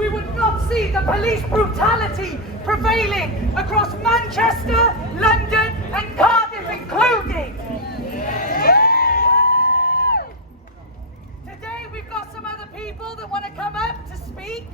we would not see the police brutality prevailing across Manchester, London and Cardiff including. Today we've got some other people that want to come up to speak,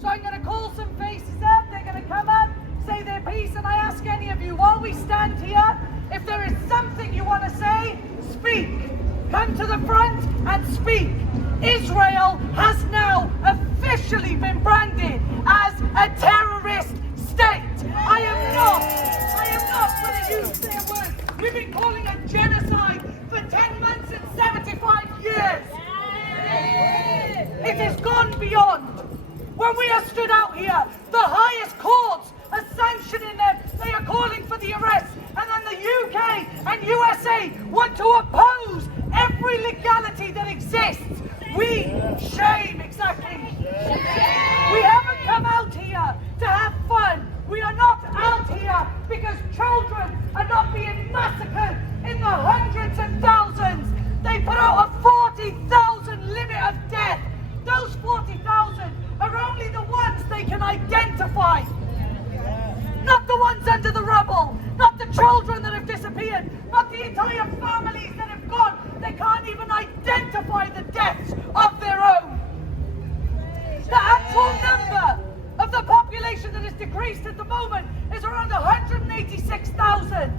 so I'm going to call some faces up. They're going to come up, say their piece, and I ask any of you, while we stand here, if there is something you want to say, speak. Come to the front and speak. Israel has now officially been branded as a terrorist state. I am not going to use their words. We've been calling it genocide for 10 months and 75 years. It has gone beyond. When we are stood out here, the highest courts are sanctioning them. They are calling for the arrest. And then the UK and USA want to oppose every legality that exists. Shame, exactly. We haven't come out here to have fun. We are not out here because children are not being massacred in the hundreds and thousands. They put out a 40,000 limit of death. Those 40,000 are only the ones they can identify. Not the ones under the rubble, not the children that have disappeared, not the entire families that have gone. They can't even identify the deaths of their own. The actual number of the population that has decreased at the moment is around 186,000.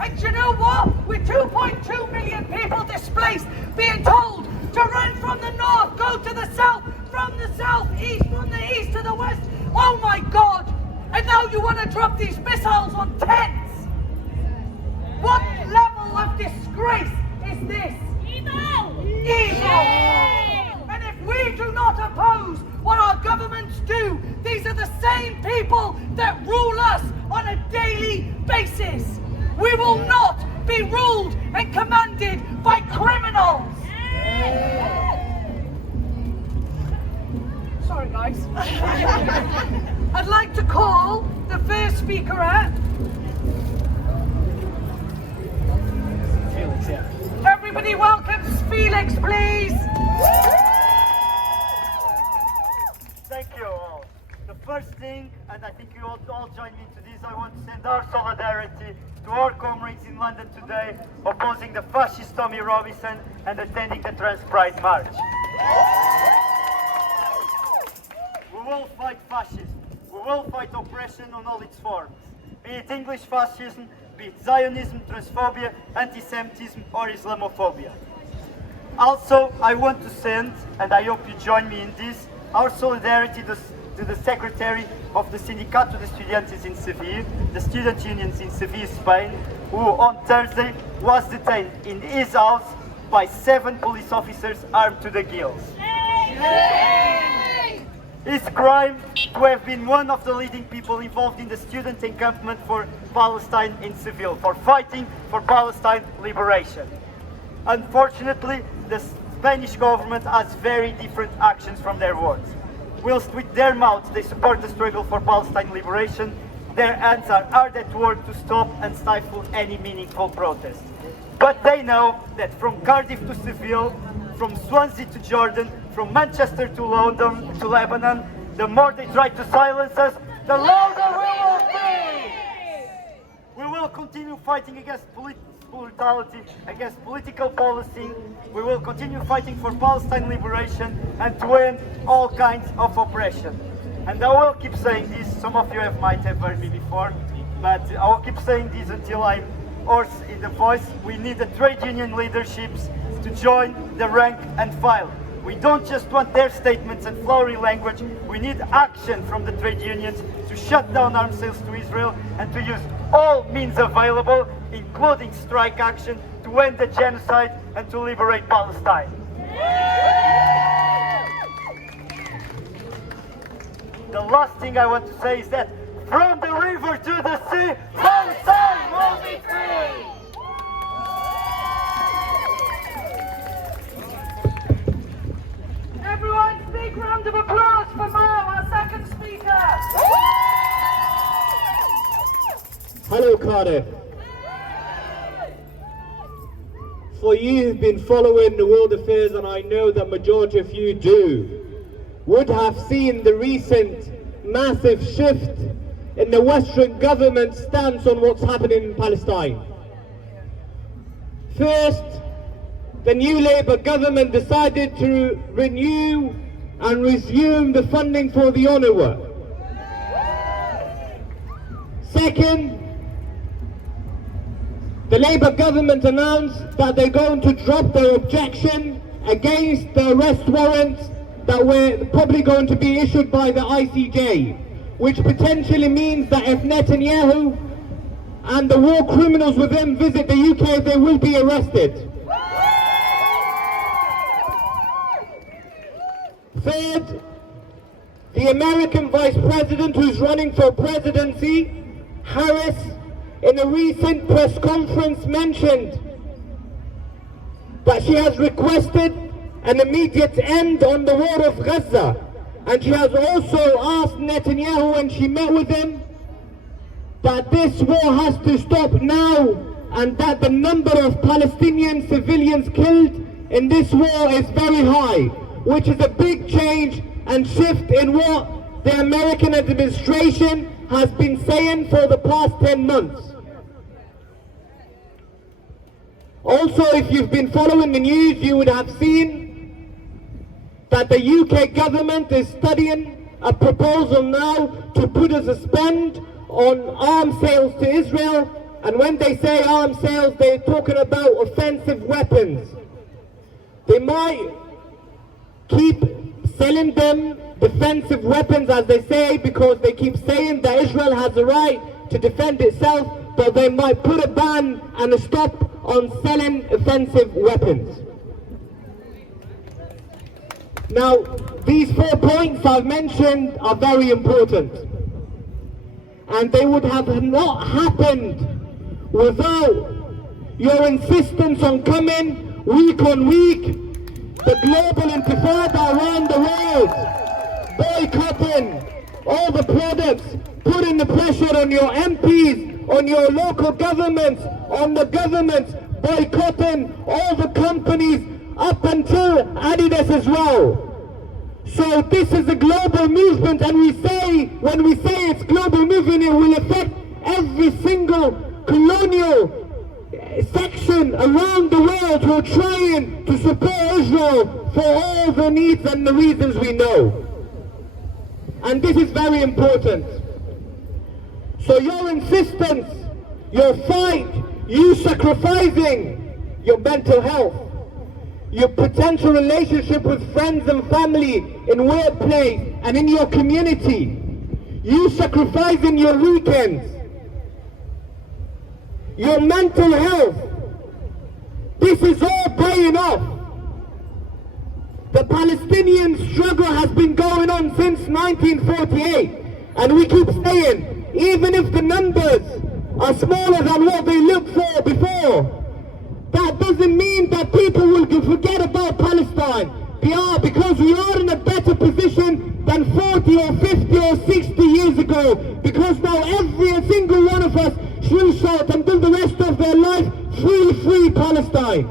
And you know what? With 2.2 million people displaced, being told to run from the north, go to the south, from the south, east, from the east to the west. Oh my God! And now you want to drop these missiles on tents? What level of disgrace is this? Evil! And if we do not oppose what our governments do, these are the same people that rule us on a daily basis. We will not be ruled and commanded by criminals. Sorry guys. I'd like to call the first speaker up. Felix, yeah. Everybody welcomes Felix, please. Thank you all. The first thing, and I think you all join me to this, I want to send our solidarity to our comrades in London today opposing the fascist Tommy Robinson and attending the Trans Pride March. We will fight fascism. We will fight oppression on all its forms, be it English fascism, be it Zionism, transphobia, anti-Semitism or Islamophobia. Also, I want to send, and I hope you join me in this, our solidarity to the Secretary of the Sindicato de Estudiantes in Seville, the student unions in Seville, Spain, who on Thursday was detained in his house by 7 police officers armed to the gills. His crime to have been one of the leading people involved in the student encampment for Palestine in Seville, for fighting for Palestine liberation. Unfortunately, the Spanish government has very different actions from their words. Whilst with their mouths they support the struggle for Palestine liberation, their hands are hard at work to stop and stifle any meaningful protest. But they know that from Cardiff to Seville, from Swansea to Jordan, from Manchester to London to Lebanon, the more they try to silence us, the louder we will be! We will continue fighting against brutality, against political policy. We will continue fighting for Palestine liberation and to end all kinds of oppression. And I will keep saying this, some of you might have heard me before, but I will keep saying this until I'm hoarse in the voice. We need the trade union leaderships to join the rank and file. We don't just want their statements and flowery language, we need action from the trade unions to shut down arms sales to Israel and to use all means available, including strike action, to end the genocide and to liberate Palestine. The last thing I want to say is that from the river to the sea, Palestine will be free! Everyone, big round of applause for Mo, our second speaker. Hello, Cardiff. For you who've been following the world affairs, and I know that majority of you do, would have seen the recent massive shift in the Western government's stance on what's happening in Palestine. First, the new Labour government decided to renew and resume the funding for the UNRWA. Second, the Labour government announced that they're going to drop their objection against the arrest warrants that were probably going to be issued by the ICJ, which potentially means that if Netanyahu and the war criminals with him visit the UK, they will be arrested. Third, the American Vice President who's running for presidency, Harris, in a recent press conference mentioned that she has requested an immediate end on the war of Gaza, and she has also asked Netanyahu when she met with him that this war has to stop now, and that the number of Palestinian civilians killed in this war is very high, which is a big change and shift in what the American administration has been saying for the past 10 months. Also, if you've been following the news, you would have seen that the UK government is studying a proposal now to put a suspend on arms sales to Israel. And when they say arms sales, they're talking about offensive weapons. They might keep selling them defensive weapons, as they say, because they keep saying that Israel has a right to defend itself, but they might put a ban and a stop on selling offensive weapons. Now, these 4 points I've mentioned are very important, and they would have not happened without your insistence on coming week on week, the global intifada around the world, boycotting all the products, putting the pressure on your MPs, on your local governments, on the governments, boycotting all the companies up until Adidas as well. So this is a global movement, and when we say it's global movement, it will affect every single colonial section around the world who are trying to support Israel for all the needs and the reasons we know. And this is very important. So your insistence, your fight, you sacrificing your mental health, your potential relationship with friends and family in workplace and in your community, you sacrificing your weekends, your mental health, this is all paying off. The Palestinian struggle has been going on since 1948, and we keep saying, even if the numbers are smaller than what they looked for before, that doesn't mean that people will forget about Palestine. Because we are in a better position than 40 or 50 or 60 years ago, because now every single one of us will shout until the rest of their life, free, free Palestine.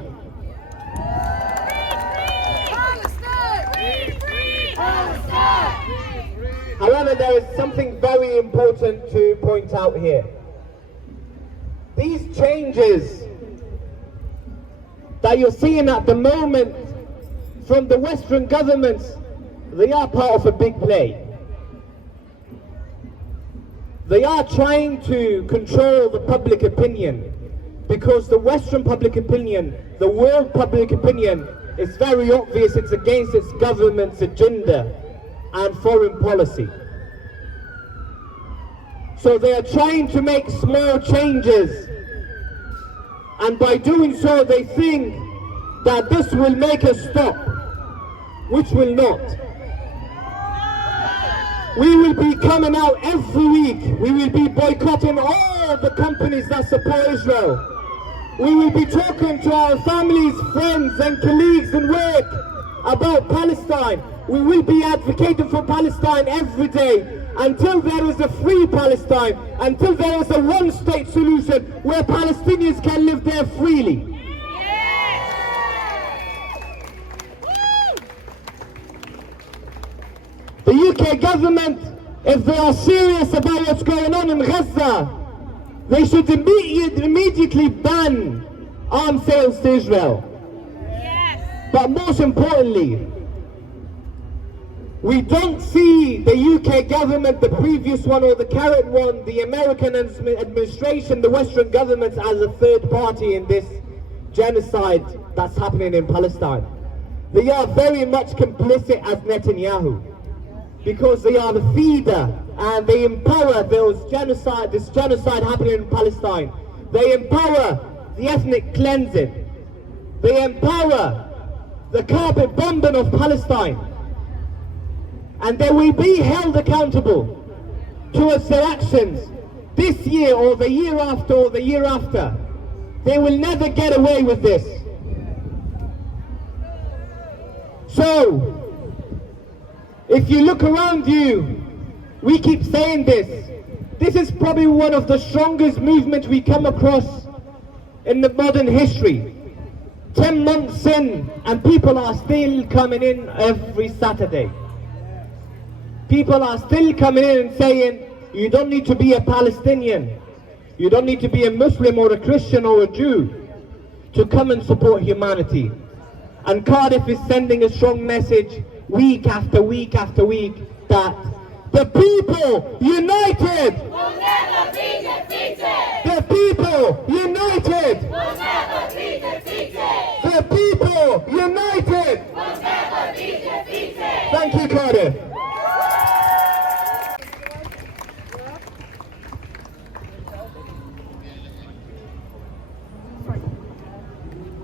However, there is something very important to point out here. These changes that you're seeing at the moment from the Western governments, they are part of a big play. They are trying to control the public opinion, because the Western public opinion, the world public opinion, is very obvious it's against its government's agenda and foreign policy. So they are trying to make small changes, and by doing so they think that this will make us stop, which will not. We will be coming out every week. We will be boycotting all the companies that support Israel. We will be talking to our families, friends and colleagues in work about Palestine. We will be advocating for Palestine every day until there is a free Palestine, until there is a one-state solution where Palestinians can live there freely. UK government, if they are serious about what's going on in Gaza, they should immediately ban arms sales to Israel. Yes. But most importantly, we don't see the UK government, the previous one or the current one, the American administration, the Western governments as a third party in this genocide that's happening in Palestine. They are very much complicit as Netanyahu, because they are the feeder and they empower this genocide happening in Palestine. They empower the ethnic cleansing. They empower the carpet bombing of Palestine. And they will be held accountable towards their actions this year or the year after or the year after. They will never get away with this. So, if you look around you, we keep saying this. This is probably one of the strongest movements we come across in the modern history. 10 months in, and people are still coming in every Saturday. People are still coming in and saying, you don't need to be a Palestinian, you don't need to be a Muslim or a Christian or a Jew to come and support humanity. And Cardiff is sending a strong message week after week after week that the people united will never be defeated. The people united Will never be defeated. The people united Will never be defeated. Thank you, Cardiff.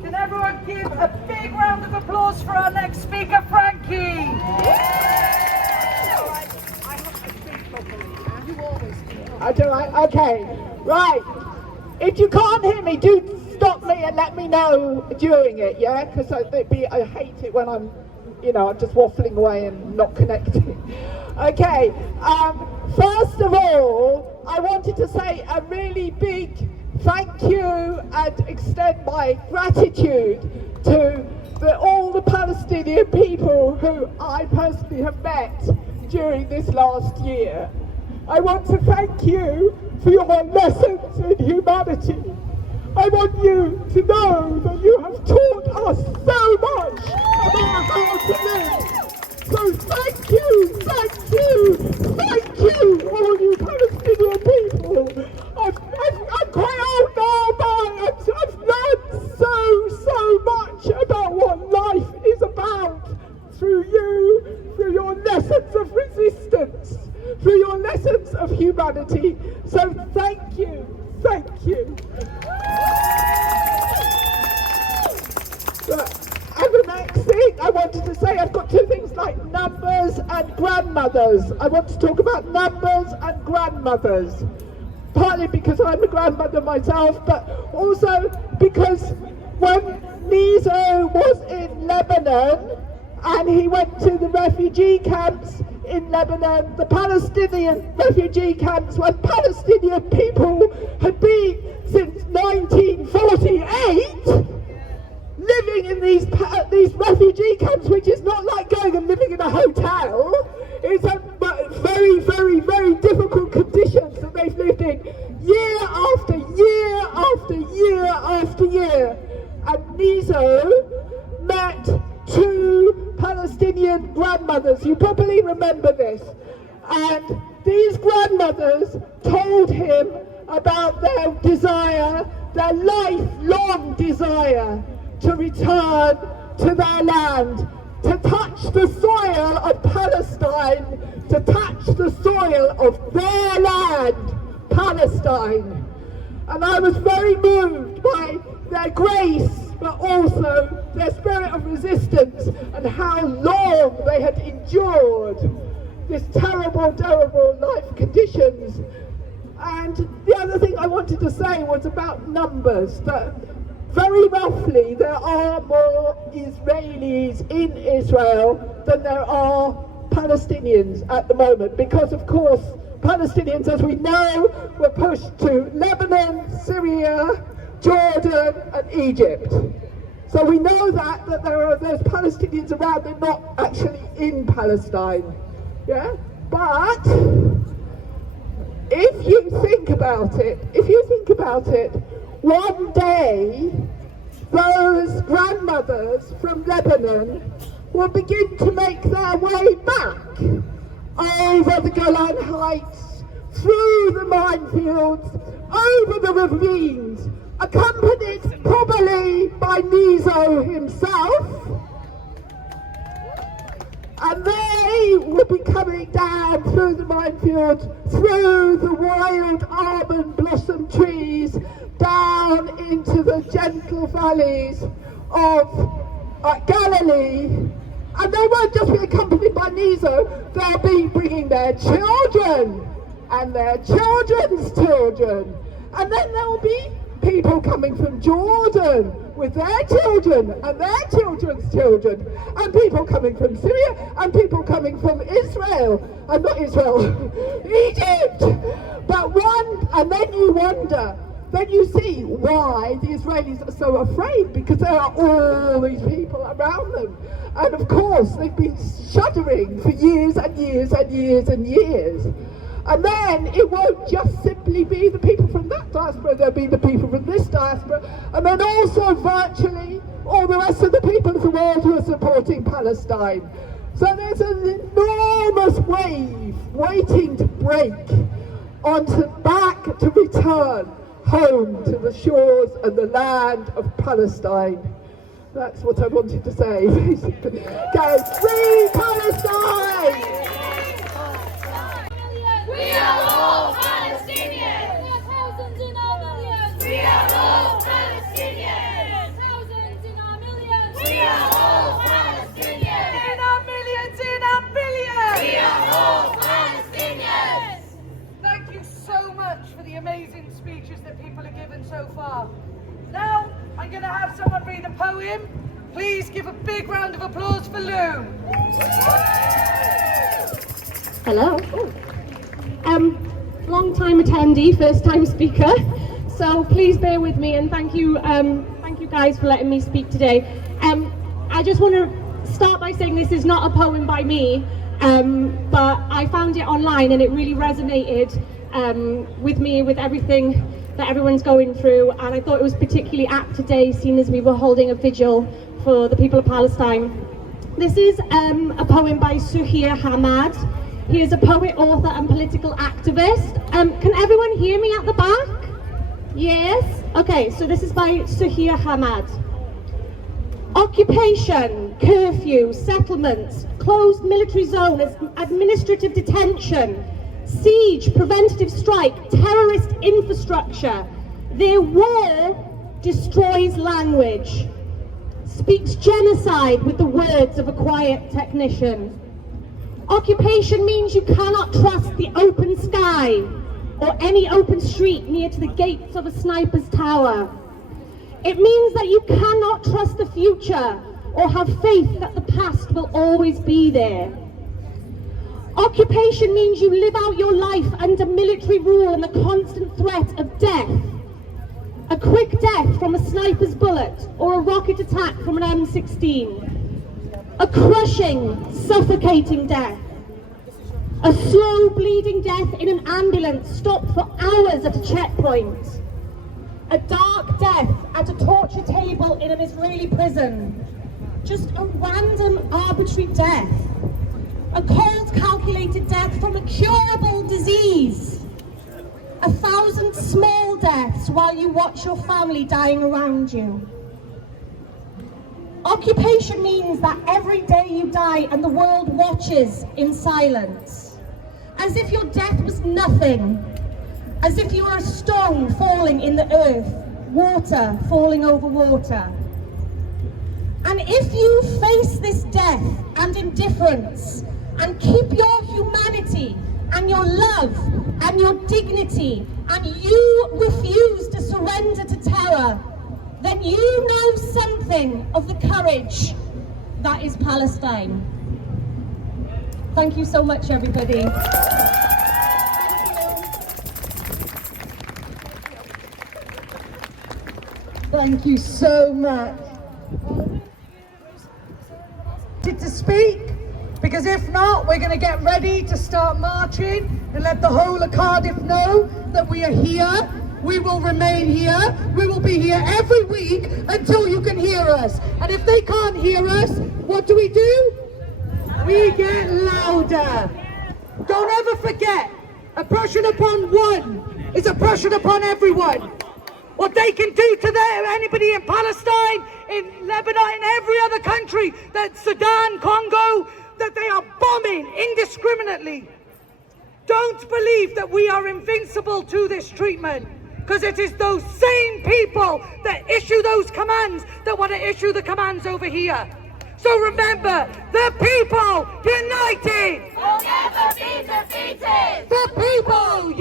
Can everyone give a big round of applause for our next speaker, Frankie? I do, right? Okay, right. If you can't hear me, do stop me and let me know during it, yeah? Because I hate it when I'm just waffling away and not connecting. Okay, first of all, I wanted to say a really big thank you and extend my gratitude to all the Palestinian people who I personally have met during this last year. I want to thank you for your lessons in humanity. I want you to know that you have taught us so much about how to live. So thank you, all you Palestinian people. I'm quite old now, but I've learned so much about what life is about through you, through your lessons of resistance, through your lessons of humanity. So thank you. And the next thing I wanted to say, I've got two things like numbers and grandmothers. I want to talk about numbers and grandmothers. Partly because I'm a grandmother myself, but also because when Nizo was in Lebanon and he went to the refugee camps in Lebanon, the Palestinian refugee camps, when Palestinian people had been since 1948 living in these refugee camps, which is not like going and living in a hotel. It's a very, very, very difficult conditions that they've lived in year after year after year after year. And Nizo met two Palestinian grandmothers. You probably remember this. And these grandmothers told him about their desire, their lifelong desire to return to their land, to touch the soil of Palestine, to touch the soil of their land, Palestine. And I was very moved by their grace, but also their spirit of resistance and how long they had endured this terrible life conditions. And the other thing I wanted to say was about numbers, that very roughly there are more Israelis in Israel than there are Palestinians at the moment, because of course Palestinians, as we know, were pushed to Lebanon, Syria, Jordan and Egypt. So we know that there are those Palestinians around, they're not actually in Palestine. Yeah? But if you think about it, one day those grandmothers from Lebanon will begin to make their way back over the Golan Heights, through the minefields, over the ravines, accompanied probably by Nizo himself, and they will be coming down through the minefields, through the wild almond blossom trees, down into the gentle valleys of Galilee. And they won't just be accompanied by Nizo, they'll be bringing their children and their children's children. And then there will be people coming from Jordan with their children and their children's children, and people coming from Syria, and people coming from Israel, and not Israel, Egypt. And then you wonder, then you see why the Israelis are so afraid, because there are all these people around them. And of course, they've been shuddering for years and years and years and years. And then it won't just simply be the people from that diaspora, there'll be the people from this diaspora, and then also virtually all the rest of the people of the world who are supporting Palestine. So there's an enormous wave waiting to break back to return home to the shores and the land of Palestine. That's what I wanted to say, basically. Go, free Palestine! We are all Palestinians! We are thousands in our millions! We are all Palestinians! Thousands in our millions! We are all Palestinians! In our millions, in our billions! We are all Palestinians! Thank you so much for the amazing speeches that people have given so far. Now, I'm going to have someone read a poem. Please give a big round of applause for Lou. Hello. Long-time attendee, first-time speaker. So please bear with me, and thank you guys for letting me speak today. I just want to start by saying this is not a poem by me, but I found it online and it really resonated with me, with everything that everyone's going through, and I thought it was particularly apt today, seeing as we were holding a vigil for the people of Palestine. This is a poem by Suhair Hamad. He is a poet, author and political activist. Can everyone hear me at the back? Yes? Okay, so this is by Suhair Hamad. Occupation, curfew, settlements, closed military zone, administrative detention, siege, preventative strike, terrorist infrastructure. Their war destroys language, speaks genocide with the words of a quiet technician. Occupation means you cannot trust the open sky or any open street near to the gates of a sniper's tower. It means that you cannot trust the future or have faith that the past will always be there. Occupation means you live out your life under military rule and the constant threat of death. A quick death from a sniper's bullet or a rocket attack from an M16. A crushing, suffocating death. A slow bleeding death in an ambulance stopped for hours at a checkpoint. A dark death at a torture table in an Israeli prison. Just a random, arbitrary death. A cold, calculated death from a curable disease. 1,000 small deaths while you watch your family dying around you. Occupation means that every day you die and the world watches in silence. As if your death was nothing. As if you were a stone falling in the earth, water falling over water. And if you face this death and indifference and keep your humanity and your love and your dignity and you refuse to surrender to terror, then you know something of the courage that is Palestine. Thank you so much, everybody. Thank you so much. To speak, because Because if not, we're going to get ready to start marching and let the whole of Cardiff know that we are here. We will remain here. We will be here every week until you can hear us. And if they can't hear us, what do? We get louder. Don't ever forget, oppression upon one is oppression upon everyone. What they can do to anybody in Palestine, in Lebanon, in every other country, that Sudan, Congo, that they are bombing indiscriminately. Don't believe that we are invincible to this treatment, because it is those same people that issue those commands that want to issue the commands over here. So remember, the people united will never be defeated. The people